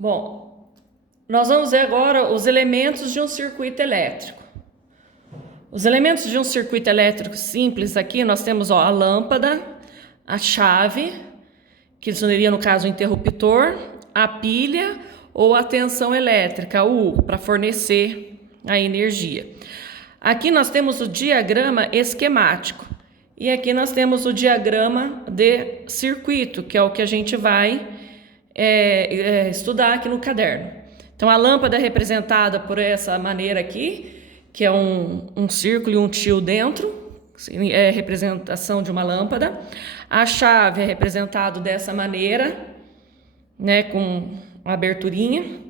Bom, nós vamos ver agora os elementos de um circuito elétrico. Os elementos de um circuito elétrico simples aqui, nós temos a lâmpada, a chave, que seria no caso o interruptor, a pilha ou a tensão elétrica, U, para fornecer a energia. Aqui nós temos o diagrama esquemático e aqui nós temos o diagrama de circuito, que é o que a gente vai estudar aqui no caderno. Então a lâmpada é representada por essa maneira aqui, que é um círculo e um tio dentro, é a representação de uma lâmpada. A chave é representado dessa maneira, né, com uma aberturinha.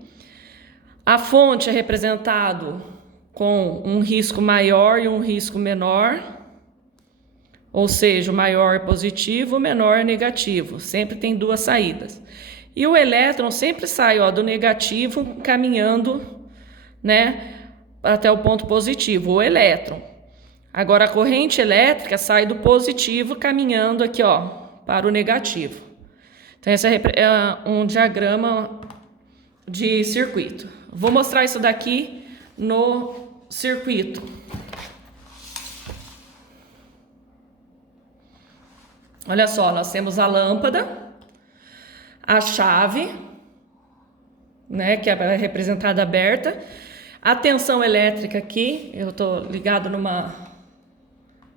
A fonte é representado com um risco maior e um risco menor, ou seja, o maior é positivo, o menor é negativo, sempre tem duas saídas. E o elétron sempre sai do negativo, caminhando, né, até o ponto positivo, o elétron. Agora a corrente elétrica sai do positivo, caminhando aqui, para o negativo. Então esse é um diagrama de circuito. Vou mostrar isso daqui no circuito. Olha só, nós temos a lâmpada, a chave, né, que é representada aberta, a tensão elétrica aqui, eu estou ligado numa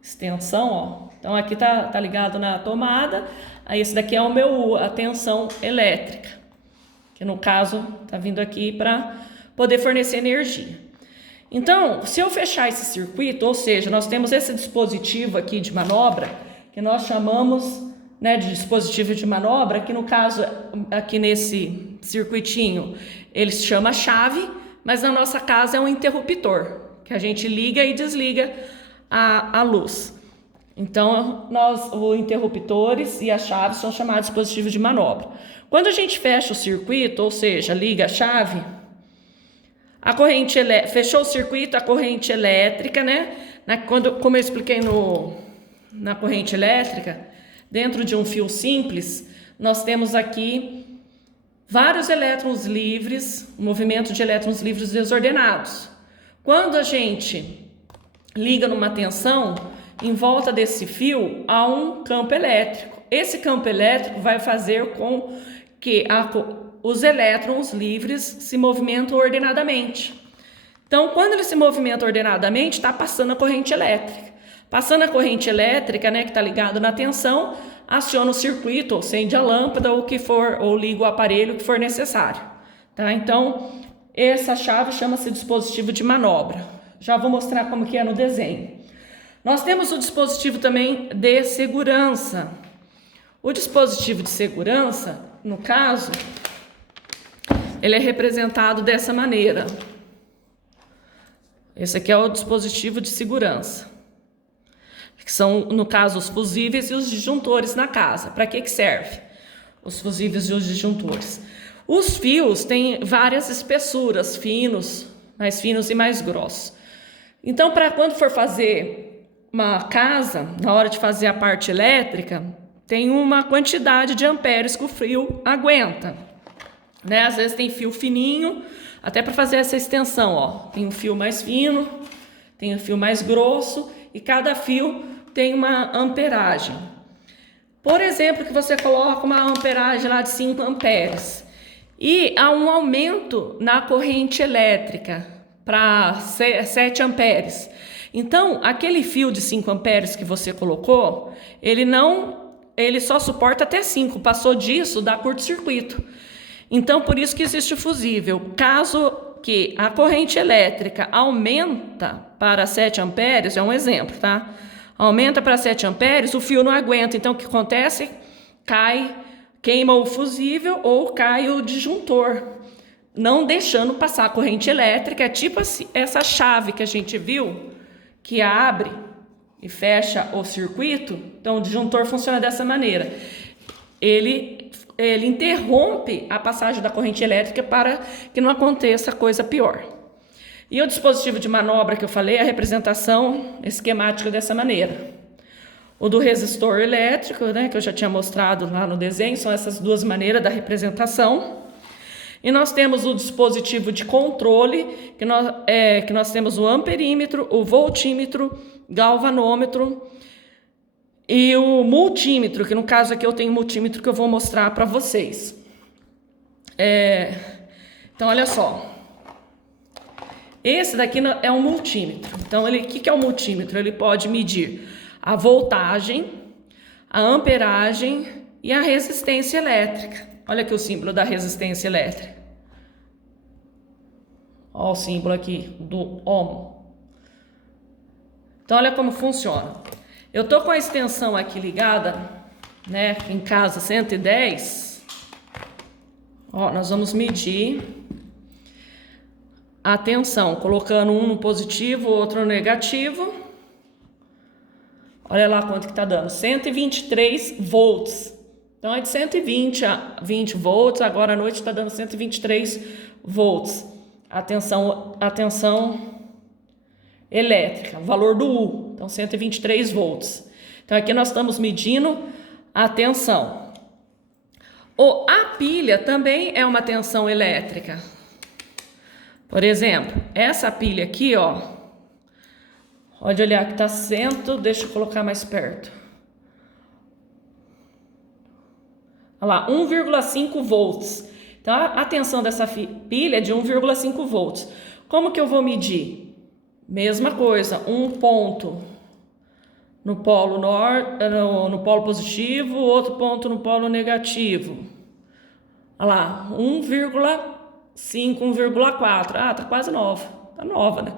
extensão, Então aqui tá ligado na tomada, aí esse daqui é o meu a tensão elétrica, que no caso tá vindo aqui para poder fornecer energia. Então, se eu fechar esse circuito, ou seja, nós temos esse dispositivo aqui de manobra, que nós chamamos, né, de dispositivo de manobra, que no caso, aqui nesse circuitinho, ele se chama chave, mas na nossa casa é um interruptor, que a gente liga e desliga a luz. Então, os interruptores e as chaves são chamados de dispositivos de manobra. Quando a gente fecha o circuito, ou seja, liga a chave, a corrente fechou o circuito, a corrente elétrica, né? Como eu expliquei na corrente elétrica, dentro de um fio simples, nós temos aqui vários elétrons livres, movimento de elétrons livres desordenados. Quando a gente liga numa tensão, em volta desse fio há um campo elétrico. Esse campo elétrico vai fazer com que os elétrons livres se movimentam ordenadamente. Então, quando ele se movimenta ordenadamente, está passando a corrente elétrica. Passando a corrente elétrica, né, que está ligado na tensão, aciona o circuito, ou acende a lâmpada, ou o que for, ou liga o aparelho que for necessário. Tá? Então, essa chave chama-se dispositivo de manobra. Já vou mostrar como que é no desenho. Nós temos o dispositivo também de segurança. O dispositivo de segurança, no caso, ele é representado dessa maneira. Esse aqui é o dispositivo de segurança, que são, no caso, os fusíveis e os disjuntores na casa. Para que serve os fusíveis e os disjuntores? Os fios têm várias espessuras, finos, mais finos e mais grossos. Então, para quando for fazer uma casa, na hora de fazer a parte elétrica, tem uma quantidade de amperes que o fio aguenta, né? Às vezes tem fio fininho, até para fazer essa extensão, tem um fio mais fino, tem um fio mais grosso, e cada fio tem uma amperagem. Por exemplo, que você coloca uma amperagem lá de 5 amperes, e há um aumento na corrente elétrica para 7 amperes. Então, aquele fio de 5 amperes que você colocou, ele só suporta até 5. Passou disso, dá curto-circuito. Então, por isso que existe o fusível. Caso que a corrente elétrica aumenta para 7 amperes, é um exemplo, tá? Aumenta para 7 amperes, o fio não aguenta. Então, o que acontece? Queima o fusível ou cai o disjuntor, não deixando passar a corrente elétrica. É tipo assim, essa chave que a gente viu, que abre e fecha o circuito. Então, o disjuntor funciona dessa maneira. Ele interrompe a passagem da corrente elétrica para que não aconteça coisa pior. E o dispositivo de manobra que eu falei, a representação esquemática dessa maneira. O do resistor elétrico, né, que eu já tinha mostrado lá no desenho, são essas duas maneiras da representação. E nós temos o dispositivo de controle, que nós temos o amperímetro, o voltímetro, galvanômetro e o multímetro, que no caso aqui eu tenho multímetro que eu vou mostrar para vocês. Então, olha só. Esse daqui é um multímetro. Então, o que é o multímetro? Ele pode medir a voltagem, a amperagem e a resistência elétrica. Olha aqui o símbolo da resistência elétrica. Olha o símbolo aqui do ohm. Então, olha como funciona. Eu tô com a extensão aqui ligada, né, em casa 110. Ó, nós vamos medir a tensão, colocando um no positivo, outro no negativo. Olha lá quanto que tá dando, 123 volts. Então é de 120 a 20 volts, agora à noite está dando 123 volts. A tensão elétrica, o valor do U, então 123 volts. Então aqui nós estamos medindo a tensão. A pilha também é uma tensão elétrica. Por exemplo, essa pilha aqui, ó, pode olhar que tá deixa eu colocar mais perto. Olha lá, 1,5 volts. Então, a tensão dessa pilha é de 1,5 volts. Como que eu vou medir? Mesma coisa, um ponto no polo no polo positivo, outro ponto no polo negativo. Olha lá, 1,5, 1,4. Ah, tá quase nova. Tá nova, né?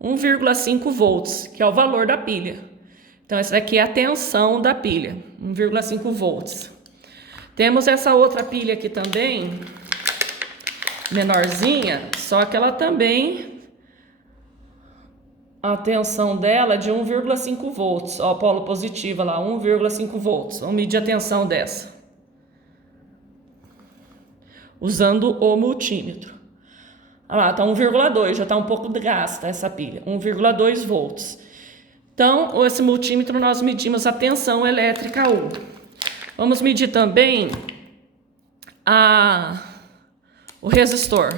1,5 volts, que é o valor da pilha. Então, essa aqui é a tensão da pilha, 1,5 volts. Temos essa outra pilha aqui também, menorzinha, só que ela também, a tensão dela é de 1,5 volts. Ó, polo positivo lá, 1,5 volts. Vamos medir a tensão dessa, usando o multímetro. Olha lá, tá 1,2, já tá um pouco gasta essa pilha, 1,2 volts. Então, esse multímetro nós medimos a tensão elétrica U. Vamos medir também o resistor.